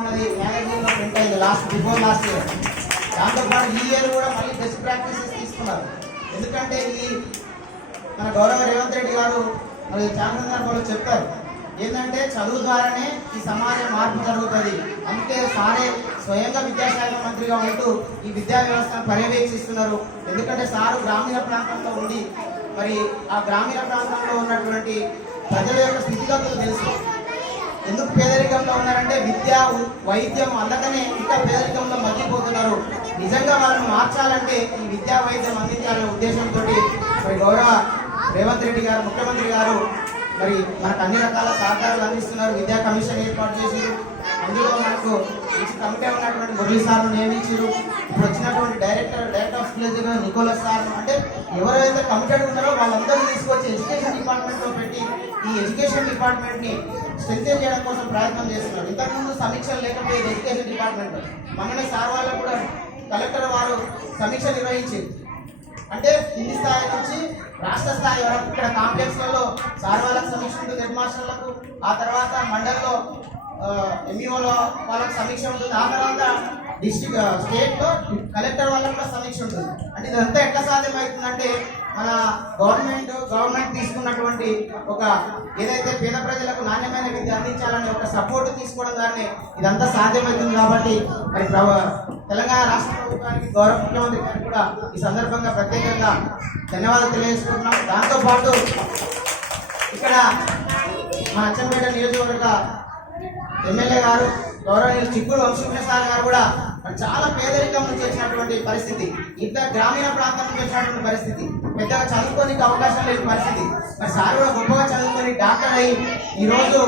మనది మ్యాగజైన్లో ప్రింట్ అయింది before last year. దాంతోపాటు ఈ ఇయర్ కూడా మళ్ళీ బెస్ట్ ప్రాక్టీసెస్ తీసుకున్నారు. ఎందుకంటే ఇది మన గౌరవ రేవంత్ రెడ్డి గారు మరి చాలా సందర్భాల్లో చెప్తారు ఏంటంటే చదువు ద్వారానే ఈ సమాజ మార్పు జరుగుతుంది. అందుకే సారే స్వయంగా విద్యాశాఖ మంత్రిగా ఉంటూ ఈ విద్యా వ్యవస్థను పర్యవేక్షిస్తున్నారు. ఎందుకంటే సారు గ్రామీణ ప్రాంతంలో ఉండి మరి ఆ గ్రామీణ ప్రాంతంలో ఉన్నటువంటి ప్రజల యొక్క స్థితిగతులు తెలుసు. ఎందుకు పేదరికంలో ఉన్నారంటే విద్య వైద్యం అందకనే ఇంకా పేదరికంలో మగ్గిపోతున్నారు. నిజంగా వాళ్ళని మార్చాలంటే ఈ విద్యా వైద్యం అందించాలనే ఉద్దేశంతో మరి గౌరవ రేవంత్ రెడ్డి గారు ముఖ్యమంత్రి గారు మరి మనకు అన్ని రకాల సహకారాలు అందిస్తున్నారు. విద్యా కమిషన్ ఏర్పాటు చేసారు. అందులో మనకు కమిటీ ఉన్నటువంటి మురళీ సార్ను నియమించారు. ఇప్పుడు వచ్చినటువంటి director of school education Nicholas సార్ను, అంటే ఎవరైతే కమిటెడ్ ఉన్నారో వాళ్ళందరూ తీసుకొచ్చి ఎడ్యుకేషన్ డిపార్ట్మెంట్లో పెట్టి ఈ ఎడ్యుకేషన్ డిపార్ట్మెంట్ని స్ట్రెంథెన్ చేయడం కోసం ప్రయత్నం చేస్తున్నారు. ఇంతకుముందు సమీక్షలు లేకపోయేది ఎడ్యుకేషన్ డిపార్ట్మెంట్. మొన్ననే సార్ వాళ్ళు కూడా కలెక్టర్ వారు సమీక్ష నిర్వహించారు. అంటే కింది స్థాయి నుంచి రాష్ట్ర స్థాయి వరకు ఇక్కడ కాంప్లెక్స్లలో సార్ వాళ్ళకి సమీక్ష ఉంటుంది, హెడ్ మాస్టర్లకు. ఆ తర్వాత మండల్లో ఎంఈఓలో వాళ్ళకి సమీక్ష ఉంటుంది. ఆ తర్వాత స్టేట్లో కలెక్టర్ వాళ్ళకి కూడా సమీక్ష ఉంటుంది. అంటే ఇదంతా ఎట్లా సాధ్యమవుతుందంటే మన గవర్నమెంట్ తీసుకున్నటువంటి ఒక ఏదైతే పేద ప్రజలకు నాణ్యమైన విద్య అందించాలనే ఒక సపోర్ట్ తీసుకోవడం దాన్ని ఇదంతా సాధ్యమవుతుంది. కాబట్టి మరి తెలంగాణ రాష్ట్ర ప్రభుత్వానికి గౌరవ ముఖ్యమంత్రి గారికి కూడా ఈ సందర్భంగా ప్రత్యేకంగా ధన్యవాదాలు తెలియజేసుకుంటున్నాం. దాంతోపాటు ఇక్కడ మన అచ్చంపేట నియోజకవర్గ ఎమ్మెల్యే గారు గౌరవనీయులు చిక్కుడు వంశీకృష్ణ గారు కూడా చాలా పేదరికం నుంచి వచ్చినటువంటి పరిస్థితి, ఇంత గ్రామీణ ప్రాంతం నుంచి వచ్చినటువంటి పరిస్థితి, పెద్దగా చదువుకోనికి అవకాశం లేని పరిస్థితి. మరి సార్ కూడా గొప్పగా చదువుకొని డాక్టర్ అయ్యి ఈరోజు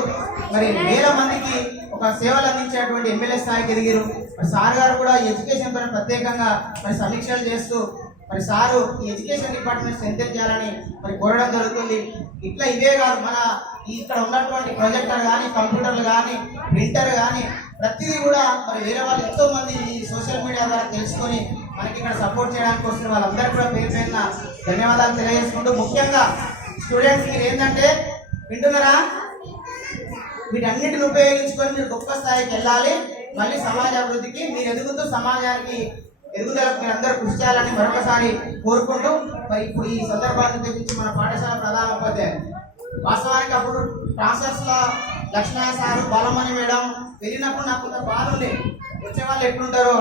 మరి వేల మందికి ఒక సేవలు అందించేటువంటి ఎమ్మెల్యే స్థాయికి ఎదిగారు. మరి సార్ గారు కూడా ఎడ్యుకేషన్ పైన ప్రత్యేకంగా మరి సమీక్షలు చేస్తూ మరి సారు ఈ ఎడ్యుకేషన్ డిపార్ట్మెంట్ స్ట్రెంథెన్ చేయాలని మరి కోరడం జరుగుతుంది. ఇట్లా ఇవే కాదు, మన ఇక్కడ ఉన్నటువంటి ప్రొజెక్టర్ కానీ కంప్యూటర్లు కానీ ప్రింటర్ కానీ ప్రతిదీ కూడా మరి వేరే వాళ్ళు ఎంతో మంది ఈ సోషల్ మీడియా ద్వారా తెలుసుకొని మనకి ఇక్కడ సపోర్ట్ చేయడానికి వస్తున్న వాళ్ళందరికీ కూడా పేరు పేరున ధన్యవాదాలు తెలియజేసుకుంటూ, ముఖ్యంగా స్టూడెంట్స్ మీరు ఏంటంటే వింటున్నారా, వీటన్నిటిని ఉపయోగించుకొని మీరు గొప్ప స్థాయికి వెళ్ళాలి. మళ్ళీ సమాజ అభివృద్ధికి మీరు ఎదుగుతూ సమాజానికి ఎదుగుదలకు మీరు అందరూ కృషి చేయాలని మరొకసారి కోరుకుంటూ మరి ఇప్పుడు ఈ సందర్భాన్ని తెప్పించి మన పాఠశాల ప్రధానోపాధ్యాయులు వాస్తవానికి అప్పుడు ట్రాన్స్ఫర్స్ లో లక్ష్మయ్య సారు బాలమణి మేడం వెళ్ళినప్పుడు నాకు కొంత బాధ ఉండే, వచ్చే వాళ్ళు ఎట్లుంటారో.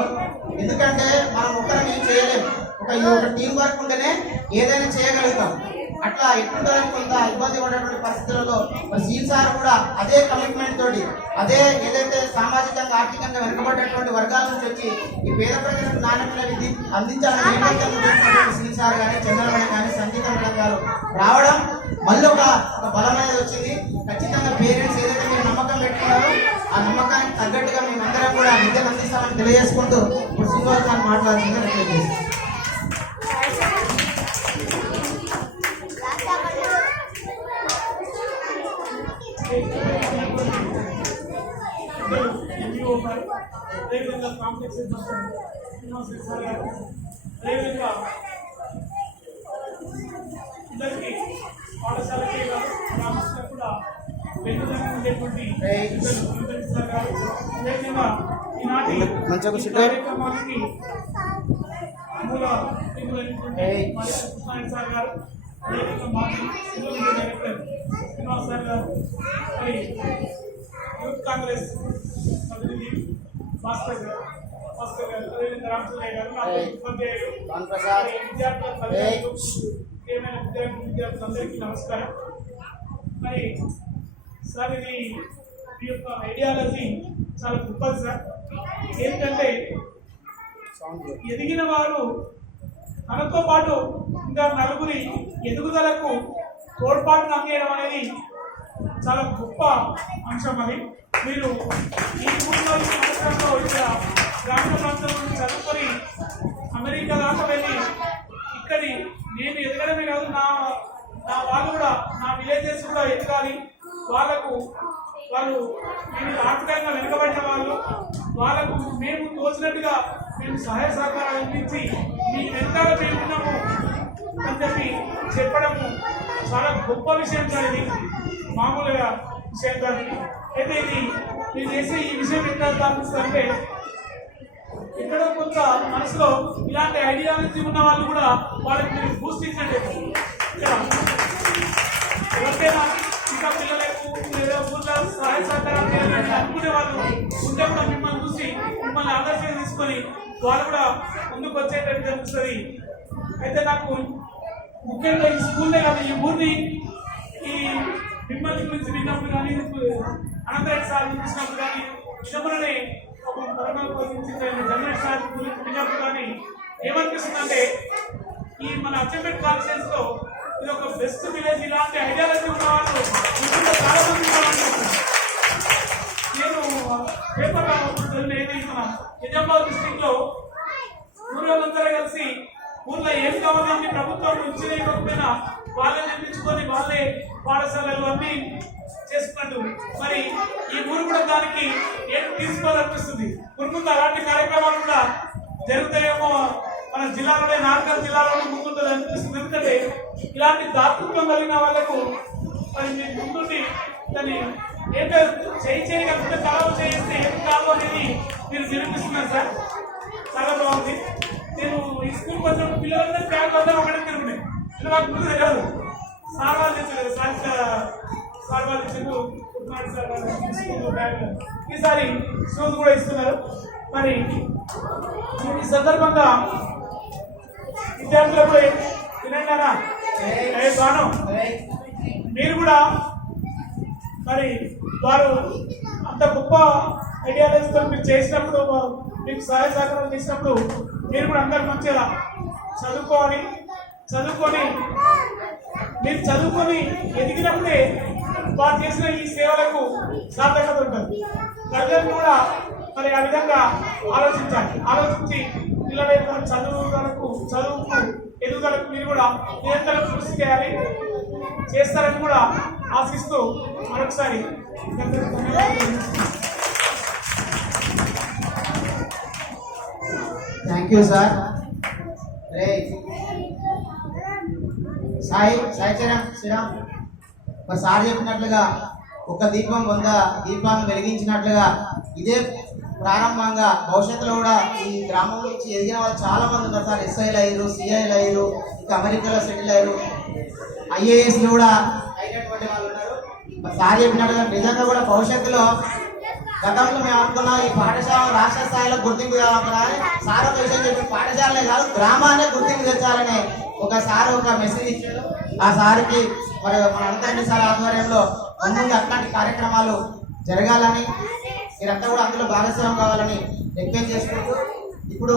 ఎందుకంటే మనం ఒక్కరం ఏం చేయలేము, ఒక టీం వర్క్ ఉంటేనే ఏదైనా చేయగలుగుతాం. అట్లా ఎట్లుంటారని కొంత ఇబ్బంది పడేటువంటి పరిస్థితులలో సీన్ సార్ కూడా అదే కమిట్మెంట్ తోటి అదే ఏదైతే సామాజికంగా ఆర్థికంగా వెనుకబడ్డటువంటి వర్గాల నుంచి వచ్చి ఈ పేద ప్రజలకు నాణ్యమైన విద్య అందించాలని ఏమైతే సీన్ సార్ కానీ చంద్రమణి కానీ సంగీత మేడం గారు రావడం మళ్ళీ ఒక బలమైనది వచ్చింది. ఖచ్చితంగా పేరెంట్స్ ఏదైతే మీరు నమ్మకం పెట్టుకున్నారో ఆ నమ్మకానికి తగ్గట్టుగా మేమందరం కూడా విద్యను అందిస్తామని తెలియజేసుకుంటూ ఇప్పుడు శ్రీనివాస్ గారు మాట్లాడాల్సిందిగా రిక్వెస్ట్ చేస్తాం. అదేవిధంగా కాంప్లెక్స్ అదేవిధంగా అందరికీ పాఠశాలకే గ్రామస్తులకు కూడా వెన్నుదన్ను ఉండేటువంటి సార్ గారు అదేవిధంగా ఈనాటి కార్యక్రమానికి మూల కృష్ణ సార్ గారు అదేవిధంగా మాజీ డైరెక్టర్ శ్రీనివాస్ సార్ గారు, మరి యూత్ కాంగ్రెస్ ప్రతినిధి భాస్కర్ గారు, అదేవిధంగా రామచంద్రయ్య గారు, విద్యార్థులందరికీ నమస్కారం. మరి సార్ ఇది మీ యొక్క ఐడియాలజీ చాలా గొప్పది సార్. ఏంటంటే ఎదిగిన వారు తనతో పాటు ఇంకా నలుగురి ఎదుగుదలకు తోడ్పాటును అందించడం అనేది చాలా గొప్ప అంశం. అది మీరు ఈ 3 సంవత్సరంలో ఇక్కడ గ్రామీణ ప్రాంతం నుంచి చదువుకొని అమెరికా దాకా వెళ్ళి ఇక్కడి నేను ఎదగడమే కాదు, నా వాళ్ళు కూడా నా విలేజెస్ కూడా ఎదగాలి, వాళ్ళు నేను ఆర్థికంగా వెనుకబడిన వాళ్ళకు మేము తోచినట్టుగా మేము సహాయ సహకారాలు అందించి మీ వెనకాల పెరుగుతున్నాము అని చెప్పి చెప్పడము చాలా గొప్ప విషయం కాదు, ఇది మామూలుగా విషయం కాదు. అయితే ఇది మీరు చేసే ఈ విషయం ఎట్లా అనిపిస్తుందంటే ఎక్కడో కొంత మనసులో ఇలాంటి ఐడియాలజీ ఉన్న వాళ్ళు కూడా వాళ్ళకి మీరు బూస్ట్ ఇచ్చినట్టు ఎవరికైనా ఇంకా పిల్లలకు లేదా ఊళ్ళో సహాయ సహకారాలు చేయాలని అనుకునే వాళ్ళు ఉంటే కూడా మిమ్మల్ని చూసి మిమ్మల్ని ఆదర్శంగా తీసుకొని వాళ్ళు కూడా ముందుకు వచ్చేటట్టు కనిపిస్తుంది. అయితే నాకు ముఖ్యంగా ఈ స్కూల్నే కాదు ఈ ఊరిని ఈ మిమ్మల్ని గురించి విన్నప్పుడు కానీ అనంతరెడ్డి సార్ చూసినప్పుడు కానీ విషయంలోనే ఒక తరంగం గురించి జగన్ సార్ గురించి విన్నప్పుడు కానీ ఏమనిపిస్తుందంటే ఈ మన అచ్చంపేట కాన్ఫరెన్స్ లో ఇది ఒక బెస్ట్ విలేజ్. ఇలాంటి ఐడియాలజీ ఉన్న వాళ్ళు ఇంకా చాలా మంది ఉన్నారనుకుంటున్నాను. నేను పేపర్లో ఏది మన నిజామాబాద్ డిస్ట్రిక్ట్ లో ఊళ్ళందరూ కలిసి ఊళ్ళో ఏం కావాలని ప్రభుత్వం నుంచి ఇవ్వకపోయినా వాళ్ళే నిర్మించుకొని వాళ్ళే పాఠశాలలు అన్నీ చేసుకున్నట్టు మరి ఈ ఊరు కూడా దానికి ఏం తీసుకోవాలనిపిస్తుంది. ముందు అలాంటి కార్యక్రమాలు కూడా జరుగుతాయేమో మన జిల్లాలోనే నాలుగు జిల్లాలోనే ముందుంటుంది అనిపిస్తుంది. ఎందుకంటే ఇలాంటి దాతృత్వం కలిగిన వాళ్ళకు మరి మీరు ముందుండి దాన్ని ఏంటో చేయగలిగితే కాలం చేస్తే ఏం కాదు అనేది మీరు నిరూపిస్తున్నారు సార్. చాలా బాగుంది. నేను ఈ స్కూల్కి వచ్చినప్పుడు పిల్లలందరూ బ్యాగ్ అందరూ ఒకటే తిరుగుతున్నాయి. నాకు ముందు తెలియదు సార్ వాళ్ళు తెచ్చారు సార్ వాళ్ళు ఇచ్చారు స్కూల్ బ్యాగ్. ఈసారి షూస్ కూడా ఇస్తున్నారు. మరి ఈ సందర్భంగా విద్యార్థులకు వినండి బాను మీరు కూడా మరి వారు అంత గొప్ప ఐడియాలజీతో మీరు చేసినప్పుడు మీకు సహాయ సహకారాలు చేసినప్పుడు మీరు కూడా అందరు మంచిగా చదువుకొని మీరు చదువుకొని ఎదిగినప్పుడే వారు చేసిన ఈ సేవలకు సార్థకత ఉంటుంది. ప్రజలు కూడా మరి ఆ విధంగా ఆలోచించి పిల్లల యొక్క చదువుకు ఎదుగుదలకు మీరు కూడా నిరంతరం కృషి చేస్తారని కూడా ఆశిస్తూ మరొకసారి thank you sir. Sai Sriram ఒక సార్ చెప్పినట్లుగా ఒక దీపం 100 దీపాలను వెలిగించినట్లుగా ఇదే ప్రారంభంగా భవిష్యత్తులో కూడా ఈ గ్రామం నుంచి ఎదిగిన వాళ్ళు చాలా మంది ఉన్నారు సార్. ఎస్ఐలు అయ్యారు, సిఐలు అయ్యారు, ఇంకా అమెరికాలో సెటిల్ అయ్యారు, ఐఏఎస్లు కూడా అయినటువంటి వాళ్ళు ఉన్నారు. సార్ చెప్పినట్టుగా నిజంగా కూడా భవిష్యత్తులో గతంలో మేము అనుకున్నాం ఈ పాఠశాల రాష్ట్ర స్థాయిలో గుర్తింపు కావాలనుకున్నా సార్ ఒక విషయం చెప్పి పాఠశాలనే కాదు గ్రామాన్నే గుర్తింపు తెచ్చాలని ఒకసారి ఒక మెసేజ్ ఇచ్చారు. ఆ సార్కి మరి మన అనంతరెడ్డి సార్ ఆధ్వర్యంలో ముందు అట్లాంటి కార్యక్రమాలు జరగాలని మీరంతా కూడా అందులో భాగస్వామ్యం కావాలని రిక్వెస్ట్ చేసుకుంటూ ఇప్పుడు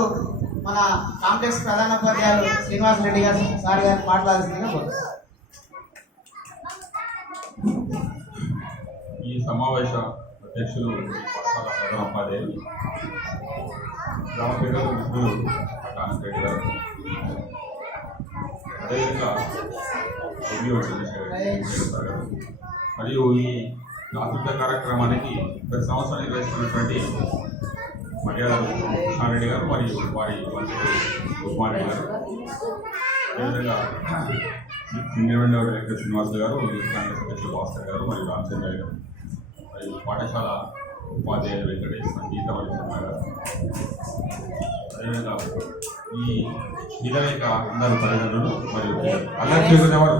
మన కాంప్లెక్స్ ప్రధానోపాధ్యాయులు శ్రీనివాస్ రెడ్డి గారు సార్ గారు మాట్లాడాల్సిందిగా కోరుతున్నాను. ఈ సమావేశ అధ్యక్షులు ప్రధానోపాధ్యాయులు గ్రామ పెద్దలు మిత్రులు అనంతరెడ్డి గారు, అదేవిధంగా చంద్రశేఖర్ గారు మరియు ఈ ఆధునిక కార్యక్రమానికి ప్రతి సంవత్సరం నిర్వహిస్తున్నటువంటి మర్యాదలు కృష్ణారెడ్డి గారు మరియు వారి మంత్రులు ఉస్మాన్ రెడ్డి గారు, అదేవిధంగా సింగరేణి వెంకట శ్రీనివాస్ గారు, కాంగ్రెస్ అధ్యక్షులు భాస్కర్ గారు మరియు రామచంద్ర గారు, మరియు పాఠశాల ఉపాధ్యాయులు వెంకటేష్ సంగీత మరియు శర్మ గారు, అదేవిధంగా ఈ విధవేక అందరూ తల్లిదండ్రులు మరియు ఎవరు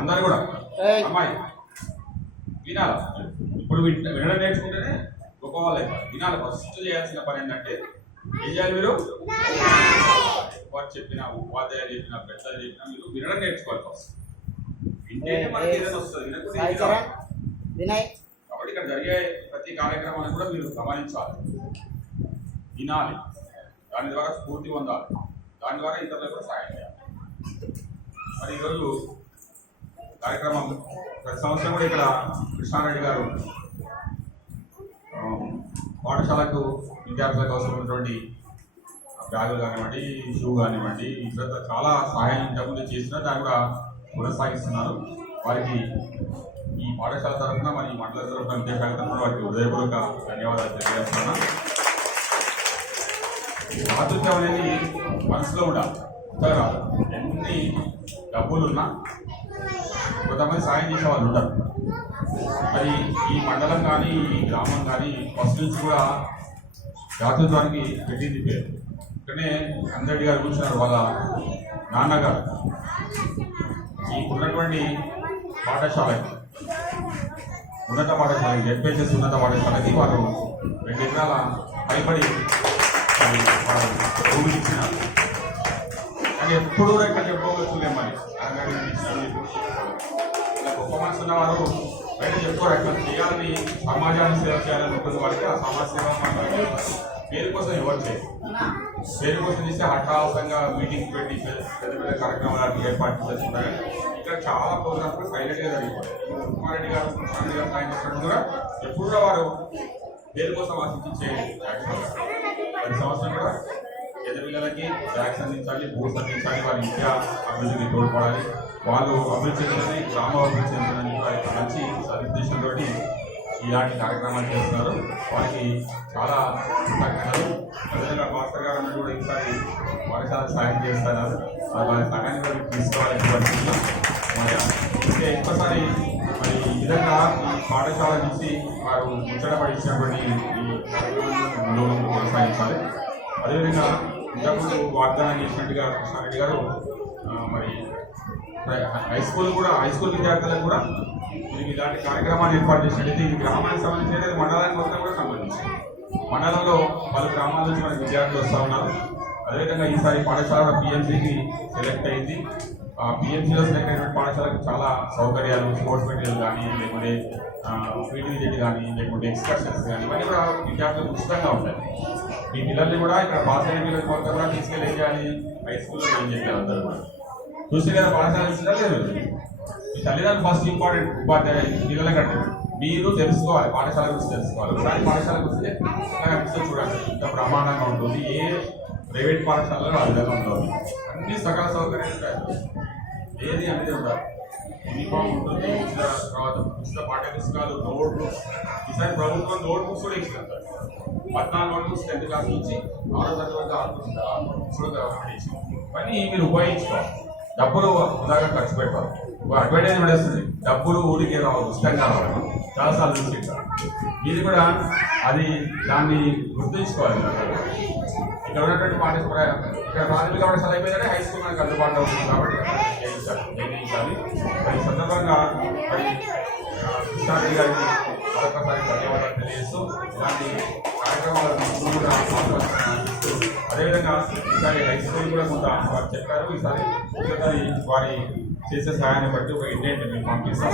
అందరూ కూడా అమ్మాయి వినాల. ఇప్పుడు వినడం నేర్చుకుంటేనే గొప్ప వాళ్ళే. వినాలి. ఫస్ట్ చేయాల్సిన పని ఏంటంటే ఏం చేయాలి, మీరు వారు చెప్పిన ఉపాధ్యాయులు చెప్పిన పెద్దలు చెప్పిన మీరు వినడం నేర్చుకోవాలి. ఫస్ట్ వింటేనే మనకి ఏదైనా వస్తుంది. కాబట్టి ఇక్కడ జరిగే ప్రతి కార్యక్రమాన్ని కూడా మీరు గమనించాలి, వినాలి, దాని ద్వారా స్ఫూర్తి పొందాలి, దాని ద్వారా ఇతరులకు కూడా సాయం చేయాలి. మరి ఈరోజు కార్యక్రమం ప్రతి సంవత్సరం కూడా ఇక్కడ కృష్ణారెడ్డి గారు పాఠశాలకు విద్యార్థులకు అవసరమైనటువంటి బ్యాగులు కానివ్వండి, షూ కానివ్వండి, ఇతర చాలా సహాయం ఇంతకుముందు చేసినా దాన్ని కూడా కొనసాగిస్తున్నారు. వారికి ఈ పాఠశాల తరఫున మరి మండల తరఫున విద్యాశాఖ తరఫున వారికి హృదయపూర్వక ధన్యవాదాలు తెలియజేస్తున్నా. మాతృత్వం అనేది మనసులో ఉండాలి, ఎన్ని డబ్బులున్నా కొంతమంది సాయం చేసే వాళ్ళు ఉంటారు. మరి ఈ మండలం కానీ ఈ గ్రామం కానీ ఫస్ట్ నుంచి కూడా దాతృత్వానికి పెట్టింది పేరు. ఇక్కడనే అందరెడ్డి గారు కూర్చున్నారు, వాళ్ళ నాన్నగారు ఈ ఉన్నటువంటి పాఠశాలకి, ఉన్నత పాఠశాలకి, జెడ్పీహెచ్ఎస్ ఉన్నత పాఠశాలకి వారు 2 ఎకరాల పైబడి వారు భూమి ఇచ్చినారు. కానీ ఎప్పుడు కూడా ఇక్కడ చెప్పుకోవచ్చులేమని ఇలా గొప్ప మనసు ఉన్నవారు బయట చెప్పుకోరు. అట్లా చేయాలని, సమాజాన్ని సేవ చేయాలని ఉంటుంది వాళ్ళకి. ఆ సమాజ సేవ మాత్రమే పేరు కోసం ఎవరు చేయరు. పేరు కోసం చేస్తే హఠాత్తుగా మీటింగ్ పెట్టి పెద్ద పెద్ద కార్యక్రమాలు ఏర్పాటు చేస్తుంటారు. ఇక్కడ చాలా ప్రోగ్రామ్స్ కూడా సైలెంట్గా జరిగిపోతాయి. కుమారెడ్డి గారు సాయం చేసినట్టు కూడా ఎప్పుడు కూడా వారు పేరు కోసం ఆశించే 10 సంవత్సరం కూడా పేద పిల్లలకి బ్యాగ్స్ అందించాలి, బూట్స్ అందించాలి, వారి విద్యా అభివృద్ధికి తోడ్పడాలి, వాళ్ళు అభివృద్ధి చెందని, గ్రామ అభివృద్ధి చెందని మంచి సదుద్దేశంతో ఇలాంటి కార్యక్రమాలు చేస్తున్నారు. వారికి చాలా కృతజ్ఞతలు. అదేవిధంగా మాస్టర్ గారు అన్నట్టు కూడా ఈసారి వారికి చాలా సాయం చేస్తున్నారు. వారి సహాయాన్ని కూడా తీసుకోవాలని కోరుకుంటున్నాం. మరి ఇంకా ఇంకోసారి మరి ఈ విధంగా ఈ పాఠశాల నుంచి వారు ముచ్చటపడి ఇచ్చినటువంటి ఈ కార్యక్రమాలను కొనసాగించాలి. అదేవిధంగా ఇంతకుముందు వాగ్దానం చేసినట్టుగా కృష్ణారెడ్డి గారు మరి హై స్కూల్ విద్యార్థులకు కూడా మీరు ఇలాంటి కార్యక్రమాన్ని ఏర్పాటు చేసినట్లయితే ఇది గ్రామానికి సంబంధించి మండలానికి మొత్తం కూడా సంబంధించింది. మండలంలో పలు గ్రామాల నుంచి మన విద్యార్థులు వస్తూ ఉన్నారు. అదేవిధంగా ఈసారి పాఠశాల పిఎంసీకి సెలెక్ట్ అయింది. ఆ పిఎంసీలో సెలెక్ట్ అయిన పాఠశాలకు చాలా సౌకర్యాలు, స్పోర్ట్స్ మెటీరియల్ కానీ, లేకుంటే ఫీల్డ్ విజిట్ కానీ, లేకుంటే ఎక్స్కర్షన్స్ కానీ ఇవన్నీ కూడా విద్యార్థులకు ఉచితంగా ఉంటాయి. మీ పిల్లల్ని కూడా ఇక్కడ పాస్ అయిన పిల్లల మొత్తం కూడా తీసుకెళ్ళి ఏం చేయాలి, హై స్కూల్లో ఏం చేయాలి అందరూ కూడా చూస్తే కదా పాఠశాల ఇచ్చినా లేదు. మీ తల్లిదండ్రులు ఫస్ట్ ఇంపార్టెంట్ ఉపాధ్యాయ పిల్లల కంటే మీరు తెలుసుకోవాలి, పాఠశాల గురించి తెలుసుకోవాలి. ఒకసారి పాఠశాలకు వస్తే అనిపిస్తుంది చూడండి, ఇంత ప్రమాణంగా ఉంటుంది. ఏ ప్రైవేట్ పాఠశాలలో ఆ విధంగా ఉంటుంది. అన్ని సకల సౌకర్యాలు ఉంటాయి, ఏది అనేది ఉండాలి. యూనిఫామ్ ఉంటుంది, తర్వాత పుస్తక పాఠ్య పుస్తకాలు, నోట్ బుక్స్. ఈసారి ప్రభుత్వం నోట్ బుక్స్ కూడా ఇచ్చింది. 14 నోట్ బుక్స్ 10th క్లాస్ నుంచి 6వ తరగతి వరకు 6 బుక్స్ కూడా ఇచ్చింది. ఇవన్నీ మీరు ఉపయోగించుకోవాలి. డబ్బులు ఉదాహరణ ఖర్చు పెట్టాలి. అడ్వర్టైజ్మెంట్ వస్తుంది, డబ్బులు ఊరికే రావాలి, ఉచితంగా రావాలి. చాలాసార్లు చూసి మీరు కూడా అది దాన్ని గుర్తుంచుకోవాలి. ఇక్కడ ఉన్నటువంటి పాఠశాల ఇక్కడ ప్రాథమిక పాఠశాల అయిపోయిందంటే హై స్కూల్ మనకు అందుబాటులో ఉంటుంది కాబట్టి చేయించాలి. మరి సందర్భంగా మరి కృష్ణారెడ్డి గారికి మరొకసారి ధన్యవాదాలు తెలియజేస్తూ ఇలాంటి కార్యక్రమాలను కూడా ఆశిస్తూ, అదేవిధంగా ఈసారి హై స్కూల్ కూడా కొంత వారు చెప్పారు. ఈసారి వారి చేసే సహాయాన్ని బట్టి ఒక ఇండియన్ మేము పంపిస్తాం.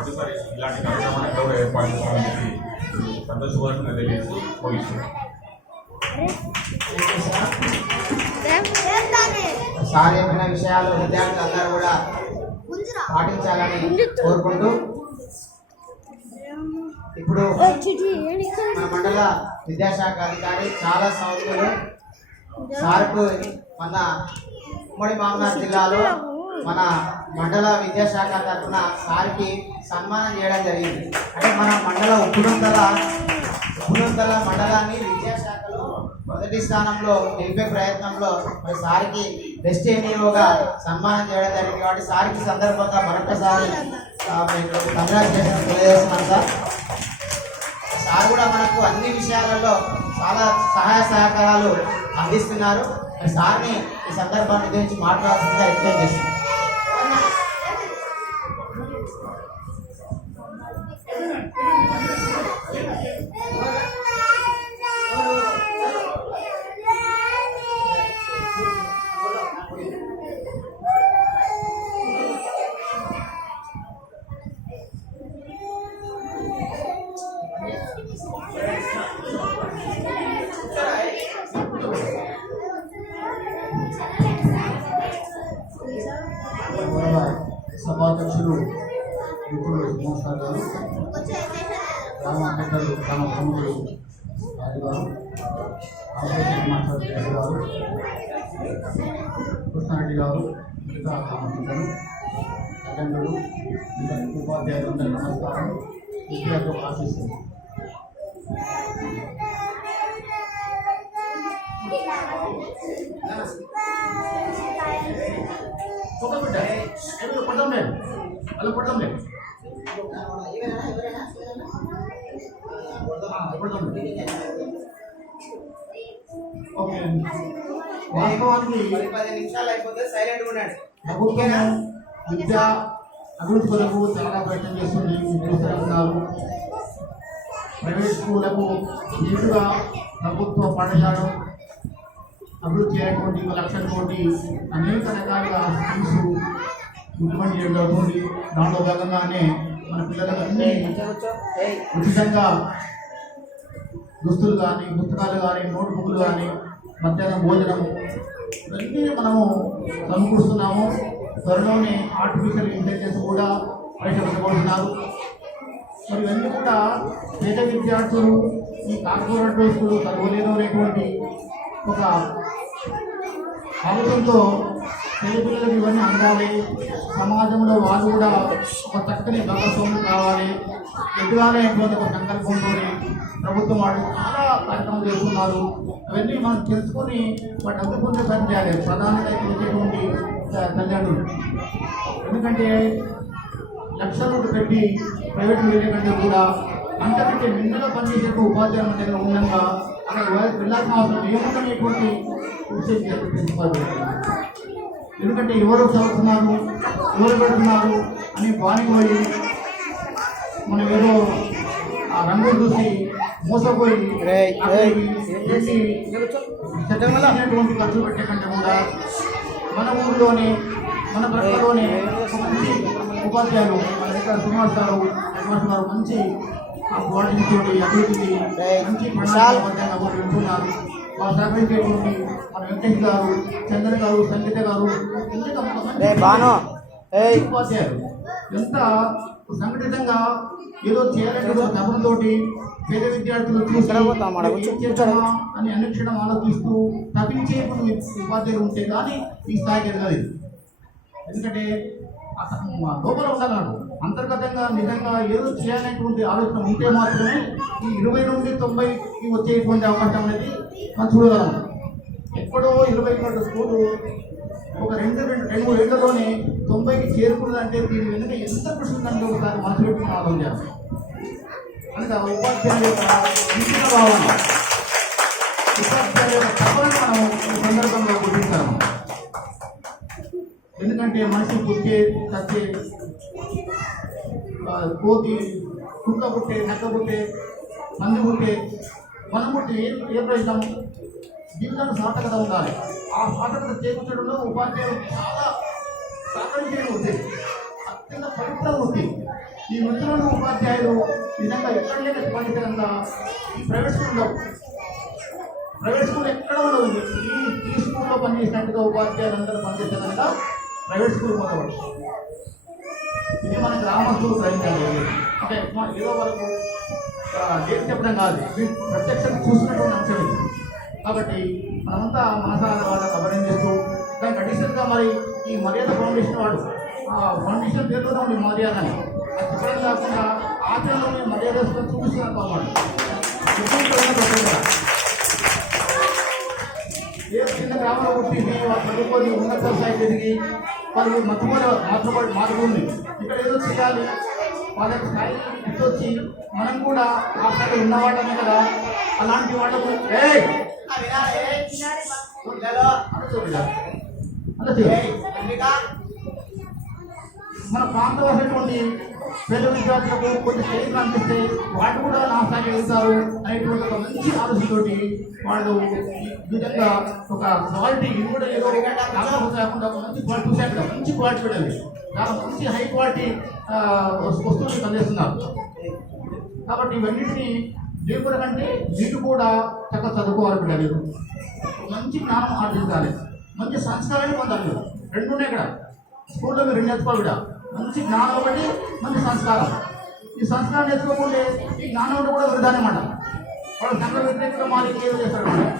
ఒకసారి ఇలాంటి కార్యక్రమాన్ని కూడా ఏర్పాటు చేస్తామని చెప్పి సంతోషపూర్వకంగా తెలియజేస్తూ ముగిస్తున్నాం. సార్ చెప్పిన విషయాలు విద్యార్థులందరూ కూడా పాటించాలని కోరుకుంటూ ఇప్పుడు మన మండల విద్యాశాఖ అధికారి చాలా సంవత్సరాలు సార్కు మన ఉమ్మడి మామనార్ జిల్లాలో మన మండల విద్యాశాఖ తరఫున సార్కి సన్మానం చేయడం జరిగింది. అంటే మన మండల ఉప్పుడుంతల మండలాన్ని విద్యాశాఖలో మొదటి స్థానంలో నిలిపే ప్రయత్నంలో మరి సార్కి బెస్ట్ ఎంఈఓగా సన్మానం చేయడం జరిగింది. కాబట్టి సార్కి సందర్భంగా మరొకసారి కంగ్రాచులేషన్ తెలియజేస్తున్నాం సార్. సార్ కూడా మనకు అన్ని విషయాలలో చాలా సహాయ సహకారాలు అందిస్తున్నారు. మరి సార్ని ఈ సందర్భాన్ని గురించి మాట్లాడాల్సిందిగా రిక్వెస్ట్ చేస్తున్నాం. సభాధ్యక్షులు మిత్రులు మోసార్ గారు, గ్రామ పెద్దలు గ్రామ ప్రముఖులు రాజు గారు, ఆపరేషన్ మాస్టర్ గారు, కృష్ణారెడ్డి గారు, మిగతా గ్రామ పెద్దలు, అటెండర్లు, ఉపాధ్యాయులందరూ నమస్కారం. విద్యార్థులు ఆశిస్తుంది. కొత్త బిడ్డ కొంచెం అలా కొడదాం లేదు ఓకే వాస్తవానికి 10 నిమిషాలు అయిపోతే సైలెంట్ ఉండండి. ప్రభుత్వం విద్య అభివృద్ధి కొరకు చాలా ప్రయత్నం చేస్తుంది. చూస్తున్నారు ప్రైవేట్ స్కూళ్లకు నీటుగా ప్రభుత్వ పాఠశాలలు అభివృద్ధి చేయటువంటి 1 లక్షల కోటి అనేక రకాలుగా స్కీమ్స్ ఇంప్లిమెంట్ చేయడం జరుగుతుంది. దాంట్లో భాగంగానే మన పిల్లలకు అన్ని ఉచితంగా దుస్తులు కానీ పుస్తకాలు కానీ నోట్బుక్లు కానీ మధ్యాహ్నం భోజనము ఇవన్నీ మనము సమకూరుస్తున్నాము. త్వరలోనే ఆర్టిఫిషియల్ ఇంటెలిజెన్స్ కూడా ప్రవేశపెట్టబోతున్నారు. మరి ఇవన్నీ కూడా పేద విద్యార్థులు ఈ కార్పొరేట్ స్కూల్ చదవలేదు అనేటువంటి ఒక ఆలోచనతో పేద పిల్లలకు ఇవన్నీ అందాలి, సమాజంలో వాళ్ళు కూడా ఒక చక్కని భాగస్వామ్యం కావాలి, ఎదుగాలనేటువంటి ఒక సంకల్పంతో ప్రభుత్వం వాళ్ళు చాలా కార్యక్రమాలు చేస్తున్నారు. అవన్నీ మనం తెలుసుకొని వాటి అందుకుంటే పని చేయాలి ప్రధానంగా వచ్చేటువంటి తల్లిదండ్రులు. ఎందుకంటే లక్షలు పెట్టి ప్రైవేట్ వెళ్ళే కంటే కూడా అంతకంటే నిండుగా పనిచేసే ఉపాధ్యాయుల దగ్గర ఉండగా అక్కడ వెళ్ళాల్సిన అవసరం ఏముందనేటువంటి విషయం ప్రిన్సిపాల్. ఎందుకంటే ఎవరు చదువుతున్నారు ఎవరు పెడుతున్నారు అని బానిపోయి మనం ఏదో ఆ రంగులు చూసి మోసపోయి చట్టమైనటువంటి ఖర్చులు పెట్టే కంటే కూడా మన ఊరిలోనే మన ప్రజల్లోనే ఒక మంచి ఉపాధ్యాయులు మన దగ్గర శ్రీనివాస్ గారు మంచి బాడీ తోటి అభివృద్ధికి మంచి ప్రణాళికబద్ధంగా వింటున్నారు. వాళ్ళు సహకరించేటువంటి మన వెంకటేష్ గారు, చంద్ర గారు, సంగీత గారు ఉపాధ్యాయులు ఎంత సంఘటితంగా ఏదో చేయాలంటే తపంతో పేద విద్యార్థులు అని అన్నిక్షణం ఆలోచిస్తూ తప్పించే ఉపాధ్యాయులు ఉంటే కానీ ఈ స్థాయికి ఎదగలేదు. ఎందుకంటే లోపల ఉండాలన్నాడు అంతర్గతంగా నిజంగా ఏదో చేయాలనేటువంటి ఆలోచన ఉంటే మాత్రమే ఈ 20 నుండి 90కి వచ్చేటువంటి అవకాశం అనేది మనం చూడగలం. ఎక్కడో 20 స్కూలు ఒక 2-3 ఏళ్లలోనే 90కి చేరుకున్నదంటే దీని వెనుక ఎంత కృషి ఉందంటే ఒకసారి మనసు పెట్టుకుని ఆలోచించాలి. అంటే ఉపాధ్యాయుల యొక్క నిశ్చిత భావన, ఉపాధ్యాయుల యొక్క తపనను మనం ఈ సందర్భంలో గుర్తించాము. ఎందుకంటే మనిషి పుట్టే చచ్చే కోతి కుక్క పుట్టే నక్క పుట్టే మంది పుట్టే మనం పుట్టి ఏ ప్రయోజనం జీవితాన్ని సార్థకత ఉండాలి. ఆ సార్థకత చేకూర్చడంలో ఉపాధ్యాయులు చాలా సహకరించే వృత్తి, అత్యంత పవిత్ర వృత్తి. ఈ వృత్తిలో ఉపాధ్యాయులు నిజంగా ఎక్కడ లేక పనిచేయడంగా ఈ ప్రైవేట్ స్కూల్ ఉండవు. ప్రైవేట్ స్కూల్ ఎక్కడ ఉండవు. ఈ స్కూల్లో పనిచేసినట్టుగా ఉపాధ్యాయులు అందరూ పనిచేసే కనుక ప్రైవేట్ స్కూల్ మొదలవచ్చు. ఇది మన గ్రామస్తులు గ్రహించాలి. అంటే ఏదో వరకు డేట్ చెప్పడం కాదు, ప్రత్యక్షంగా చూసినటువంటి అంశం ఇది. కాబట్టి మనమంతా మనసాల వాళ్ళకి అభినందిస్తూ దానికి అడిషనల్గా మరి ఈ మర్యాద ఫౌండేషన్ వాడు ఆ ఫౌండేషన్ పేరుతో ఉండే మర్యాద అని అది చెప్పడం కాకుండా ఆచరణలో మర్యాద చూపిస్తున్నారు అన్నమాట. ఏ చిన్న గ్రామంలో పుట్టింది వాళ్ళు చదువుకొని ఉన్నత స్థాయి ఎదిగి వాళ్ళు మాతృభూమి ఇక్కడ ఏదో చేయాలి వాళ్ళకి స్థాయి గుర్తొచ్చి మనం కూడా ఆ స్థాయి ఉన్నవాళ్ళమే కదా. అలాంటి వాళ్ళకు మన ప్రాంతం అనేటువంటి పేద విద్యార్థులకు కొన్ని స్టేజ్లు అనిపిస్తే వాటి కూడా నా స్థాయికి వెళ్తారు అనేటువంటి ఒక మంచి ఆలోచనతోటి వాళ్ళు నిజంగా ఒక క్వాలిటీ ఇది కూడా ఏదో కాకుండా మంచి క్వాలిటీ చూసాక మంచి క్వాలిటీ పెట్టాలి, చాలా మంచి హై క్వాలిటీ వస్తువులు పనిచేస్తున్నారు. కాబట్టి ఇవన్నింటినీ లేకుండా కంటే వీటి కూడా చక్కగా చదువుకోవాలి పిల్లలు, మంచి జ్ఞానం ఆర్జించాలి, మంచి సంస్కారాన్ని పొందాలి. రెండు ఉన్నాయి ఇక్కడ స్కూల్లో మీరు రెండు నేర్చుకోవాలి. ఇక్కడ మంచి జ్ఞానం ఒకటి, మంచి సంస్కారం. ఈ సంస్కారం నేర్చుకోకుంటే ఈ జ్ఞానం కూడా వృధానమాట. వాళ్ళు సంఘ వ్యతిరేకంగా మాది ఏదో చేస్తారు అన్నమాట.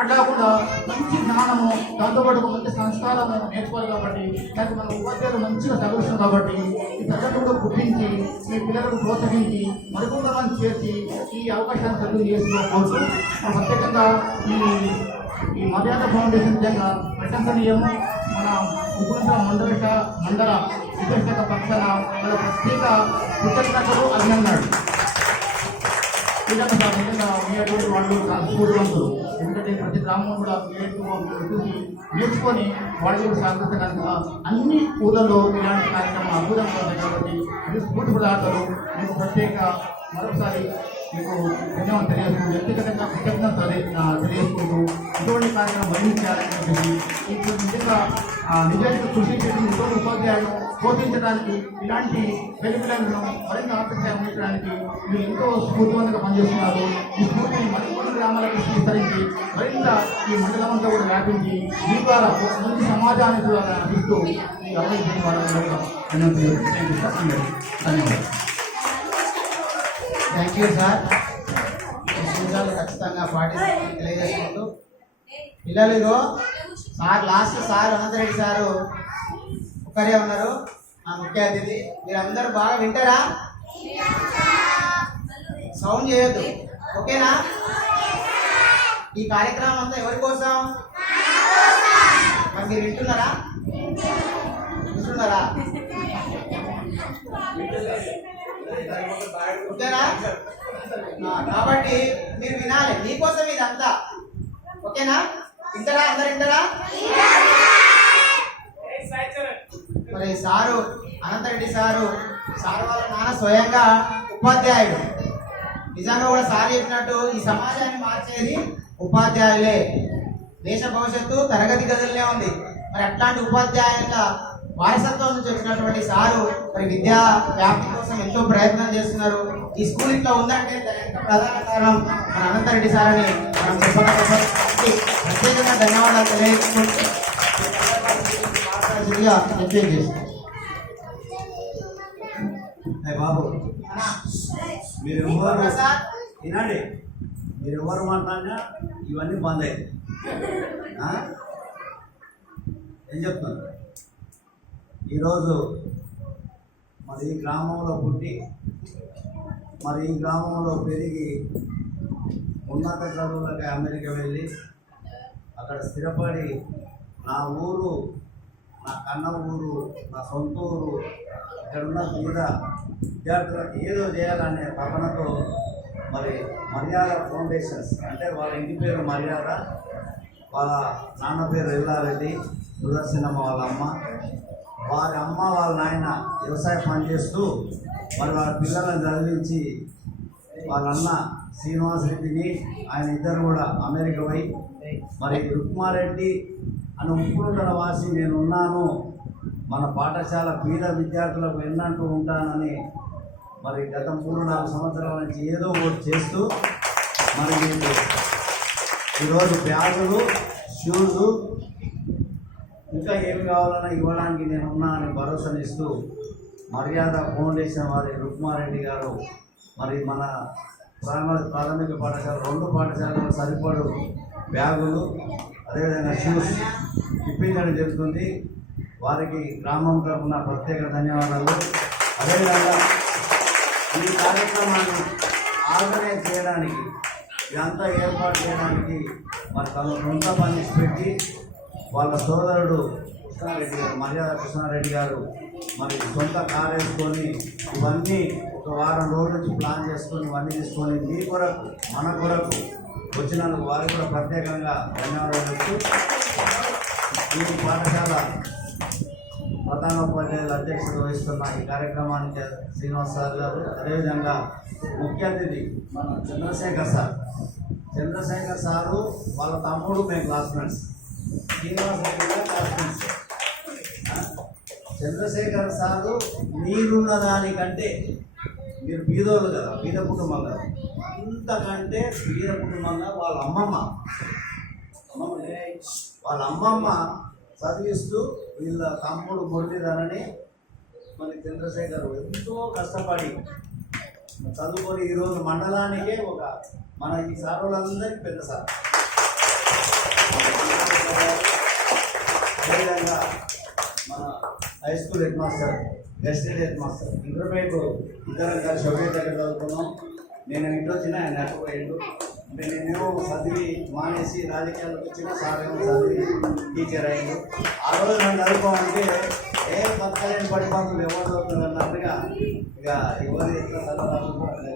అట్లా కాకుండా మంచి జ్ఞానము దాంతోపాటు మంచి సంస్కారము నేర్చుకోవాలి. కాబట్టి దానికి మన ఉపాధ్యాయులు మంచిగా చదువుతాం. కాబట్టి ఈ ప్రజలు కూడా గుర్తించి ఈ పిల్లలకు ప్రోత్సహించి మరికొంతమంది చేర్చి ఈ అవకాశాన్ని చదువు చేసుకోవచ్చు. ప్రత్యేకంగా ఈ మర్యాద ఫౌండేషన్ నిజంగా ప్రశంసనీయము. మన ఉపనిష మండల విద్యాశాఖ పక్షాన వాళ్ళ ప్రత్యేక కృతజ్ఞతలు అభినందనలు. నిజంగా సార్ నిజంగా ఉన్నటువంటి వాళ్ళు స్ఫూర్తివంతులు. ఎందుకంటే ప్రతి గ్రామం కూడా చూసి నేర్చుకొని వాళ్ళు కూడా సాధించగలుగుతా అన్ని ఊళ్ళలో ఇలాంటి కార్యక్రమం అద్భుతంగా ఉంది. కాబట్టి ఇది స్ఫూర్తి పదార్థాలు మీకు ప్రత్యేక మరొకసారి మీకు ధన్యవాదాలు తెలియజేసుకుంటూ వ్యక్తిగతంగా కృతజ్ఞత తెలియజేసుకుంటూ ఇటువంటి కార్యక్రమం మరణించాలని చెప్పేసి ఇప్పుడు నిజంగా నిజానికి కృషి చేసి ఇటువంటి ఉపాధ్యాయులను పోషించడానికి ఇలాంటి వెలుగులను మరింత ఆసక్తిగా ఉంచడానికి మీరు ఎంతో స్ఫూర్తివంతంగా పనిచేస్తున్నారు. ఈ స్ఫూర్తిని మరికొన్ని గ్రామాలకు విస్తరించి మరింత ఈ మండలం అంతా కూడా వ్యాపించి మీ ద్వారా మంచి సమాజానికి కూడా అందిస్తూ ఈ అభివృద్ధి ద్వారా ధన్యవాదాలు. Thank you sir. ఈ సూచనలు ఖచ్చితంగా పాటిస్తామని తెలియజేసుకుంటూ పిల్లలు ఇగో sir last sir Anantha Reddy sir ఒక్కరే ఉన్నారు మా ముఖ్య అతిథి. మీరందరూ బాగా వింటారా? సౌండ్ చేయొద్దు, ఓకేనా? ఈ కార్యక్రమం అంతా ఎవరి కోసం? మరి మీరు వింటున్నారా? ఓకేనా? కాబట్టి మీరు వినాలి, మీకోసం ఇదంతా. ఓకేనా? వింటారా? అందరు వింటారా? మరి సారు అనంతరెడ్డి సారు వాళ్ళ నాన్న స్వయంగా ఉపాధ్యాయుడు. నిజంగా కూడా సార్ చెప్పినట్టు ఈ సమాజాన్ని మార్చేది ఉపాధ్యాయులే. దేశ భవిష్యత్తు తరగతి గదులనే ఉంది. మరి అట్లాంటి ఉపాధ్యాయుల వారసత్వం నుంచి వచ్చినటువంటి సారు మరి విద్యా వ్యాప్తి కోసం ఎంతో ప్రయత్నం చేస్తున్నారు. ఈ స్కూల్ ఇట్లా ఉందంటే దానికి ప్రధాన కారణం మన అనంతరెడ్డి సార్ అని మనం ప్రత్యేకంగా ధన్యవాదాలు తెలియజేసుకుంటూ బాబు మీరు వినండి, మీరు ఎవరు మాట్లాడినా ఇవన్నీ బంద్ అయ్యాయి. ఏం చెప్తున్నారు? ఈరోజు మరి ఈ గ్రామంలో పుట్టి మరి ఈ గ్రామంలో పెరిగి ఉన్నత చదువులకి అమెరికా వెళ్ళి అక్కడ స్థిరపడి నా ఊరు, నా కన్న ఊరు, నా సొంత ఊరు, ఇక్కడున్న మీద విద్యార్థులకు ఏదో చేయాలనే తపనతో మరి మర్యాద ఫౌండేషన్స్ అంటే వాళ్ళ ఇంటి పేరు మర్యాద, వాళ్ళ నాన్న పేరు ఎల్లారెడ్డి, సుదర్శనమ్మ వాళ్ళ అమ్మ, వారి అమ్మ వాళ్ళ నాయన వ్యవసాయం పనిచేస్తూ మరి వాళ్ళ పిల్లలను చదివించి వాళ్ళ అన్న శ్రీనివాసరెడ్డిని ఆయన ఇద్దరు కూడా అమెరికా పోయి మరి రుక్మారెడ్డి అని ఉప్పుడుండల వాసి నేను ఉన్నాను, మన పాఠశాల పేద విద్యార్థులకు ఎన్నంటూ ఉంటానని మరి గత 3-4 సంవత్సరాల నుంచి ఏదో ఒకటి చేస్తూ మరి మీకు ఈరోజు బ్యాగులు, షూలు, ఇంకా ఏమి కావాలన్నా ఇవ్వడానికి నేను ఉన్నానని భరోసానిస్తూ మర్యాద ఫౌండేషన్ వారి రుక్మారెడ్డి గారు మరి మన ప్రాథమిక పాఠశాల 2 పాఠశాలలో సరిపడు బ్యాగులు అదేవిధంగా షూస్ ఇప్పించడం జరుగుతుంది. వారికి గ్రామం తరఫున ప్రత్యేక ధన్యవాదాలు. అదేవిధంగా ఈ కార్యక్రమాన్ని ఆర్గనైజ్ చేయడానికి ఇదంతా ఏర్పాటు చేయడానికి మరి తమ సొంత పని పెట్టి వాళ్ళ సోదరుడు కృష్ణారెడ్డి గారు, మర్యాద కృష్ణారెడ్డి గారు మరి సొంత కారు వేసుకొని ఇవన్నీ ఒక వారం రోజుల నుంచి ప్లాన్ చేసుకొని ఇవన్నీ తీసుకొని మీ కొరకు మన కొరకు వచ్చినందుకు వారికి కూడా ప్రత్యేకంగా ధన్యవాదాలు చెప్తూ ఈ పాఠశాల ప్రధానోపాధ్యాయుల అధ్యక్షత వహిస్తున్న ఈ కార్యక్రమానికి శ్రీనివాస్ సార్ గారు, అదేవిధంగా ముఖ్య అతిథి మన చంద్రశేఖర్ సారు వాళ్ళ తమ్ముడు మేము క్లాస్మేట్స్, శ్రీనివాస్ రెడ్డి గారు క్లాస్మేట్స్. చంద్రశేఖర్ సారు మీరున్న దానికంటే మీరు బీదోళ్ళు కదా, బీద కుటుంబం కదా, అంతకంటే బీద కుటుంబంగా వాళ్ళ అమ్మమ్మ చదివిస్తూ వీళ్ళ తమ్ముడు మురళీధరని మరి చంద్రశేఖర్ ఎంతో కష్టపడి చదువుకొని ఈరోజు మండలానికే ఒక మన ఈ సార్లందరికీ పెద్ద సార్. అదేవిధంగా మన హై స్కూల్ హెడ్ మాస్టర్, గెస్టెడ్ హెడ్ మాస్టర్, ఇంటర్మీడియట్ ఇద్దరం కలిసి ఒకే దగ్గర చదువుకున్నాం. నేను ఇంట్లో వచ్చిన ఆయన అటుపోయిండు. అంటే నేనేమో చదివి మానేసి రాజకీయాలకు వచ్చిన సార్ ఏమో చదివి టీచర్ అయ్యింది. ఆ రోజు నన్ను చదువుకోమంటే ఏ పక్కలేని పడిపోతుంది ఎవరు చదువుతుంది అన్నట్టుగా ఇక ఎవరు ఎట్లా చదవాలి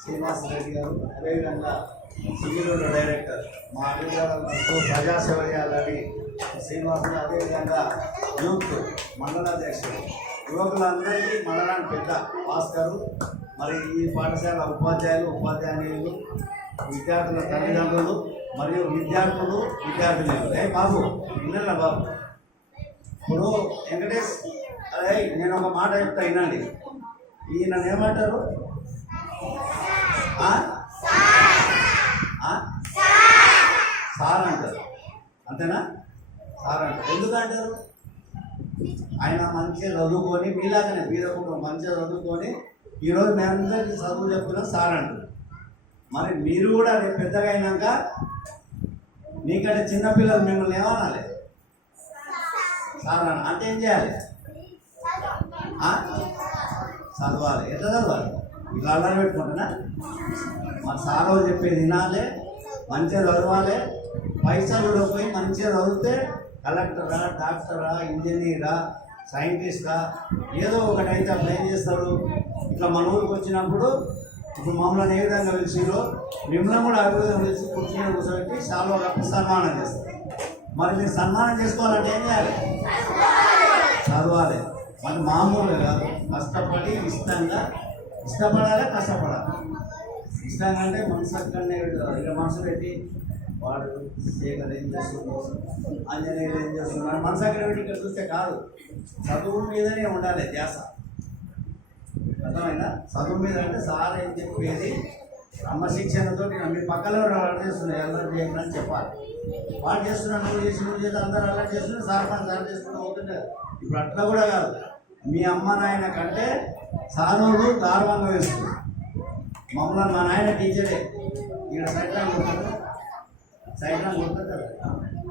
శ్రీనివాస రెడ్డి గారు, అదేవిధంగా సివిల్ డైరెక్టర్ మా అభిప్రాయాలకు ప్రజాసేవ చేయాలని శ్రీనివాసులు, అదేవిధంగా యూత్ మండలాధ్యక్షుడు, యువకులందరికీ మండలానికి పెద్ద భాస్కరు, మరి ఈ పాఠశాల ఉపాధ్యాయులు, ఉపాధ్యాయులు, విద్యార్థుల తల్లిదండ్రులు మరియు విద్యార్థులు, విద్యార్థినులు. బాబు విన్నారా బాబు? ఇప్పుడు వెంకటేష్, అదే నేను ఒక మాట చెప్తా వినండి. ఈయన ఏమంటారు? సార్ అంటారు, అంతేనా? సార్ అంటారు. ఎందుకంటారు? ఆయన మంచిగా చదువుకొని మీలాగానే బీదకుండా మంచిగా చదువుకొని ఈరోజు మేమందరికీ చదువు చెప్తున్నాం సార్ అంటారు. మరి మీరు కూడా రేపు పెద్దగా అయినాక మీకంటే చిన్నపిల్లలు మిమ్మల్ని ఏమనాలి? సార్ అంటే ఏం చేయాలి? చదవాలి. ఎట్లా చదవాలి? ఇట్లా అల్లరి పెట్టుకుంటున్నా? మా సార్ చెప్పేది వినాలి, మంచిగా చదవాలి. పైసలు కూడా పోయి మంచిగా చదివితే కలెక్టరా, డాక్టరా, ఇంజనీరా, సైంటిస్టా ఏదో ఒకటైతే అట్లా ఏం చేస్తారు. ఇట్లా మన ఊరికి వచ్చినప్పుడు ఇప్పుడు మమ్మల్ని ఏ విధంగా పిలిచిరో మిమ్మల్ని కూడా ఆ విధంగా పిలిచి కూర్చుని కూర్చోబెట్టి చాలా కప్పి సన్మానం చేస్తారు. మరి మీరు సన్మానం చేసుకోవాలంటే ఏం చేయాలి? చదవాలి. మరి మామూలుగా కాదు, కష్టపడి ఇష్టంగా, ఇష్టపడాలి, కష్టపడాలి. ఇష్టంగా అంటే మనసు అక్కడనే ఇక మనసు పెట్టి వాడు శేఖర్ ఏం చేస్తున్నాడు, ఆంజనేయులు ఏం చేస్తున్నాడు, మనసు అక్కడ పెట్టి ఇక్కడ చూస్తే కాదు. చదువు మీదనే ఉండాలి ధ్యాస. అర్థమైనా? చదువు మీద అంటే సార్ ఏం చెప్పేది క్రమశిక్షణతో మీ పక్కలో అలర్ట్ చేస్తున్నాయి, అలర్ట్ చేయండి అని చెప్పాలి. వాడు చేస్తున్నాడు, నువ్వు చేసి నువ్వు చేసి అందరూ అలర్ట్ చేస్తున్నారు, సార్ పని సార్ చేసుకుంటూ పోతుంటారు. ఇప్పుడు అట్లా కూడా కాదు. మీ అమ్మ నాయన కంటే సాధువులు దారుణంగా వేస్తుంది. మమ్మల్ని మా నాయన టీచరే, ఈయన సైట్రాంగ్ కొడుతుంది, సైట్రాంగ్ కొడుతుంది.